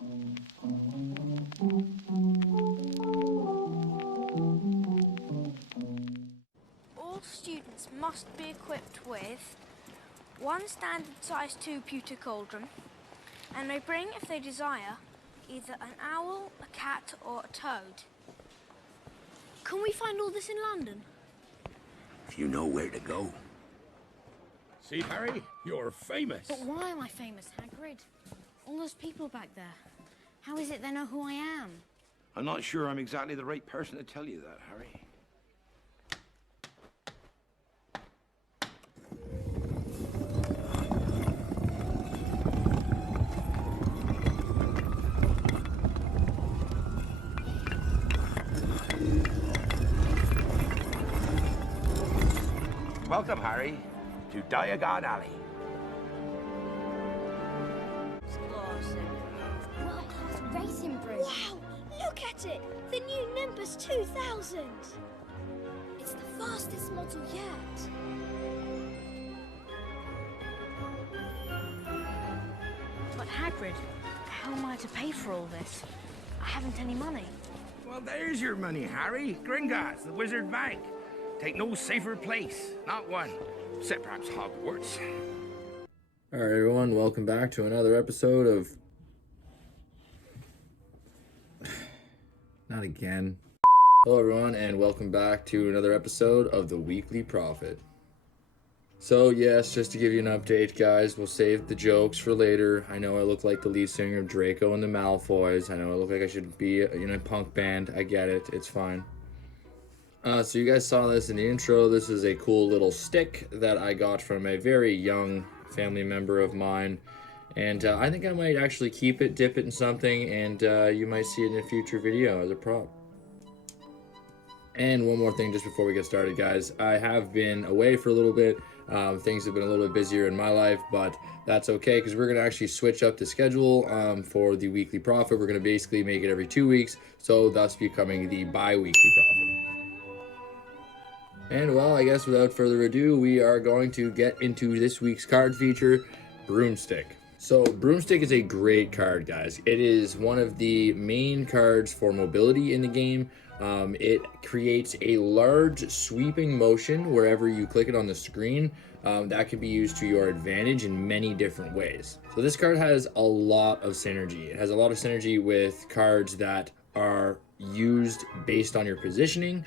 All students must be equipped with one standard size 2 pewter cauldron, and may bring, if they desire, either an owl, a cat or a toad. Can we find all this in London? If you know where to go. See, Harry? You're famous. But why am I famous, Hagrid? All those people back there. How is it they know who I am? I'm not sure I'm exactly the right person to tell you that, Harry. Welcome, Harry, to Diagon Alley. World-class racing broom. Wow, look at it! The new Nimbus 2000! It's the fastest model yet. But Hagrid, how am I to pay for all this? I haven't any money. Well, there's your money, Harry. Gringotts, the Wizard Bank. Take no safer place, not one, except perhaps Hogwarts. Alright everyone, welcome back to another episode of... Not again. Hello everyone, and welcome back to another episode of the Weekly Prophet. So yes, just to give you an update guys, we'll save the jokes for later. I know I look like the lead singer of Draco and the Malfoys. I know I look like I should be in a punk band. I get it, it's fine. So you guys saw this in the intro. This is a cool little stick that I got from a very young family member of mine. And I think I might actually keep it, dip it in something, and you might see it in a future video as a prop. And one more thing just before we get started, guys. I have been away for a little bit. Things have been a little bit busier in my life, but that's okay because we're going to actually switch up the schedule for the Weekly Prophet. We're going to basically make it every 2 weeks, so thus becoming the bi-weekly Prophet. And well, I guess without further ado, we are going to get into this week's card feature, Broomstick. So Broomstick is a great card, guys. It is one of the main cards for mobility in the game. It creates a large sweeping motion wherever you click it on the screen. That can be used to your advantage in many different ways. So this card has a lot of synergy. It has a lot of synergy with cards that are used based on your positioning.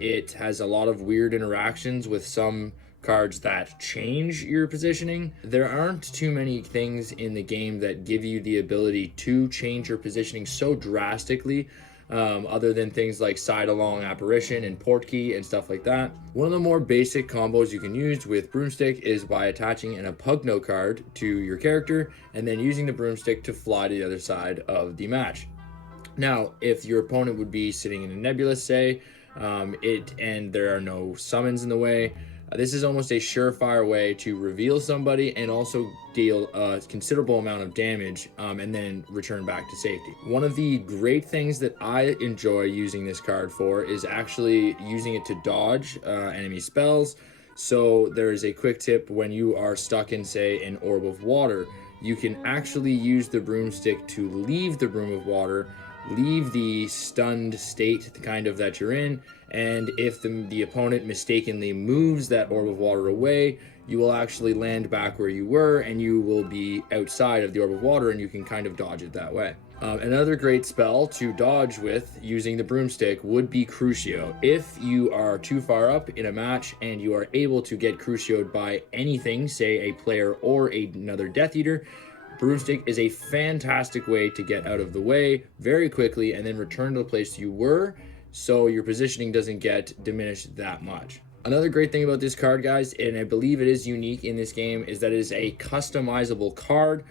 It has a lot of weird interactions with some cards that change your positioning. There aren't too many things in the game that give you the ability to change your positioning so drastically, other than things like side-along apparition and portkey and stuff like that. One of the more basic combos you can use with Broomstick is by attaching an Apugno card to your character and then using the Broomstick to fly to the other side of the match. Now, if your opponent would be sitting in a nebulous, say, and there are no summons in the way, this is almost a surefire way to reveal somebody and also deal a considerable amount of damage and then return back to safety. One of the great things that I enjoy using this card for is actually using it to dodge enemy spells. So there is a quick tip: when you are stuck in, say, an orb of water, you can actually use the Broomstick to leave the room of water, leave the stunned state kind of that you're in, and if the opponent mistakenly moves that orb of water away, you will actually land back where you were and you will be outside of the orb of water and you can kind of dodge it that way. Another great spell to dodge with using the Broomstick would be Crucio. If you are too far up in a match and you are able to get Crucioed by anything, say a player or another Death Eater, Broomstick is a fantastic way to get out of the way very quickly and then return to the place you were, so your positioning doesn't get diminished that much. Another great thing about this card, guys, and I believe it is unique in this game, is that it is a customizable card.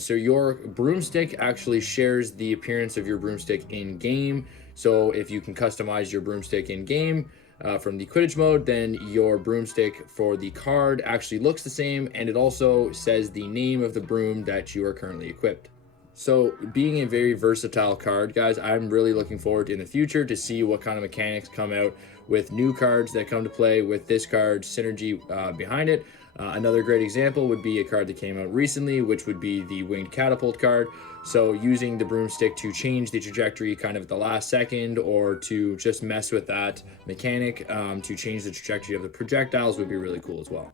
So your Broomstick actually shares the appearance of your Broomstick in game. So if you can customize your Broomstick in game from the Quidditch mode, then your Broomstick for the card actually looks the same, and it also says the name of the broom that you are currently equipped. So being a very versatile card, guys, I'm really looking forward in the future to see what kind of mechanics come out with new cards that come to play with this card's synergy behind it. Another great example would be a card that came out recently, which would be the Winged Catapult card. So using the Broomstick to change the trajectory kind of at the last second, or to just mess with that mechanic to change the trajectory of the projectiles would be really cool as well.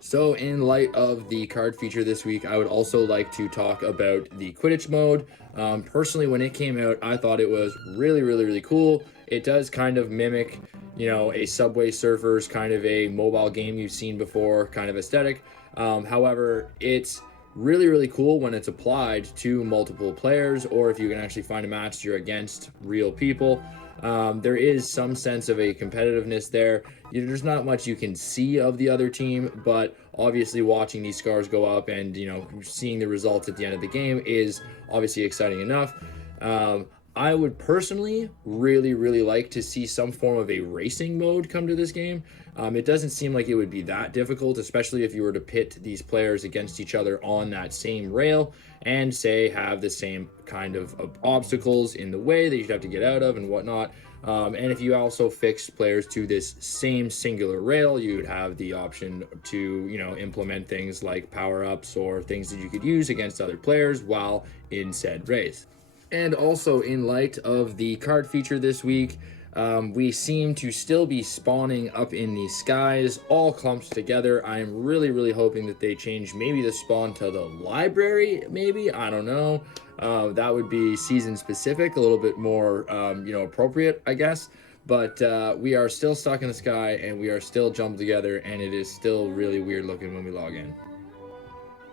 So in light of the card feature this week, I would also like to talk about the Quidditch mode. Personally, when it came out, I thought it was really cool. It does kind of mimic, you know, a Subway Surfers kind of a mobile game you've seen before kind of aesthetic. However, it's really cool when it's applied to multiple players, or if you can actually find a match you're against real people. There is some sense of a competitiveness there. There's not much you can see of the other team, but obviously watching these scores go up and, you know, seeing the results at the end of the game is obviously exciting enough. I would personally really like to see some form of a racing mode come to this game. It doesn't seem like it would be that difficult, especially if you were to pit these players against each other on that same rail and say have the same kind of obstacles in the way that you'd have to get out of and whatnot. And if you also fixed players to this same singular rail, you would have the option to, you know, implement things like power-ups or things that you could use against other players while in said race. And also, in light of the card feature this week, we seem to still be spawning up in the skies, all clumped together. I am really hoping that they change maybe the spawn to the library, maybe, I don't know. That would be season specific, a little bit more, you know, appropriate, I guess. But we are still stuck in the sky, and we are still jumbled together, and it is still really weird looking when we log in.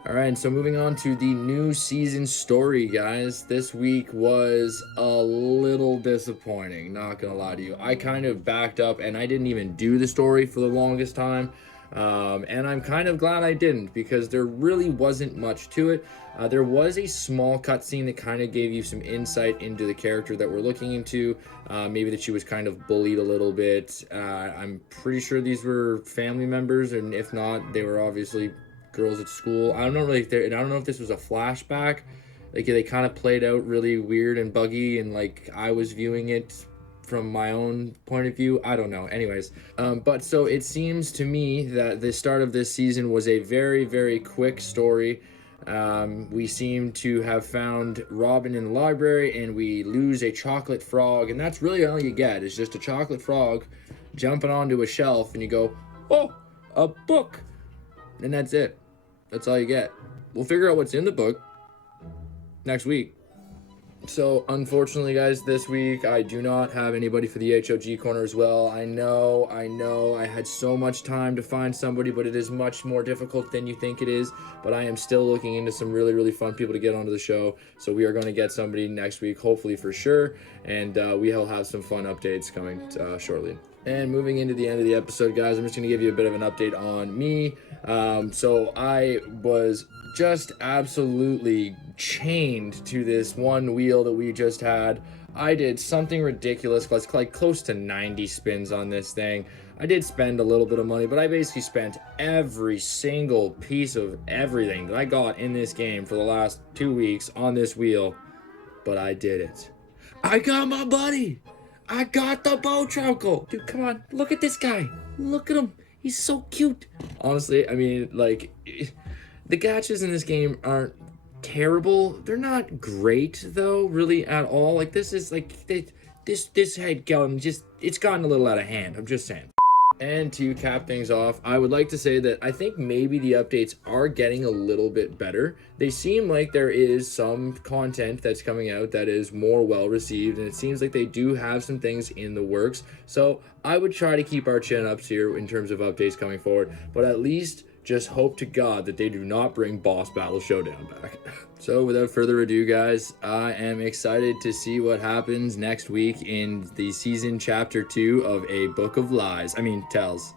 Alright, so moving on to the new season story, guys. This week was a little disappointing, not gonna lie to you. I kind of backed up and I didn't even do the story for the longest time. And I'm kind of glad I didn't, because there really wasn't much to it. There was a small cutscene that kind of gave you some insight into the character that we're looking into. Maybe that she was kind of bullied a little bit. I'm pretty sure these were family members, and if not, they were obviously girls at school. I don't know if this was a flashback. Like, they kind of played out really weird and buggy, and like I was viewing it from my own point of view. I don't know. Anyways, but so it seems to me that the start of this season was a very quick story. We seem to have found Robin in the library, and we lose a chocolate frog, and that's really all you get, is just a chocolate frog jumping onto a shelf, and you go, oh, a book, and that's it. That's all you get. We'll figure out what's in the book next week. So, unfortunately, guys, this week I do not have anybody for the HOG corner as well. I know, I had so much time to find somebody, but it is much more difficult than you think it is. But I am still looking into some really fun people to get onto the show. So we are going to get somebody next week, hopefully for sure. And we will have some fun updates coming shortly. And moving into the end of the episode, guys, I'm just going to give you a bit of an update on me. So I was just absolutely chained to this one wheel that we just had. I did something ridiculous, like close to 90 spins on this thing. I did spend a little bit of money, but I basically spent every single piece of everything that I got in this game for the last 2 weeks on this wheel. But I did it. I got my buddy. I got the Bowtrunkle. Dude, come on. Look at this guy. Look at him. He's so cute. Honestly, I mean, like, the gachas in this game aren't terrible. They're not great, though, really, at all. Like, this is, like, this had gone it's gotten a little out of hand. I'm just saying. And to cap things off, I would like to say that I think maybe the updates are getting a little bit better. They seem like there is some content that's coming out that is more well received, and it seems like they do have some things in the works. So I would try to keep our chin ups here in terms of updates coming forward, but at least just hope to God that they do not bring Boss Battle Showdown back. So without further ado, guys, I am excited to see what happens next week in the season chapter 2 of A Book of Lies. Tells.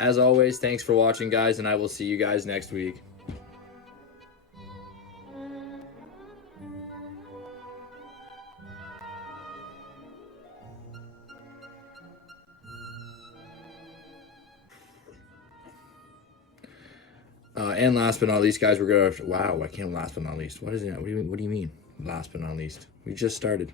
As always, thanks for watching, guys, and I will see you guys next week. And last but not least, guys, we're gonna. Wow, I can't last but not least. What is that? What do you mean? Last but not least. We just started.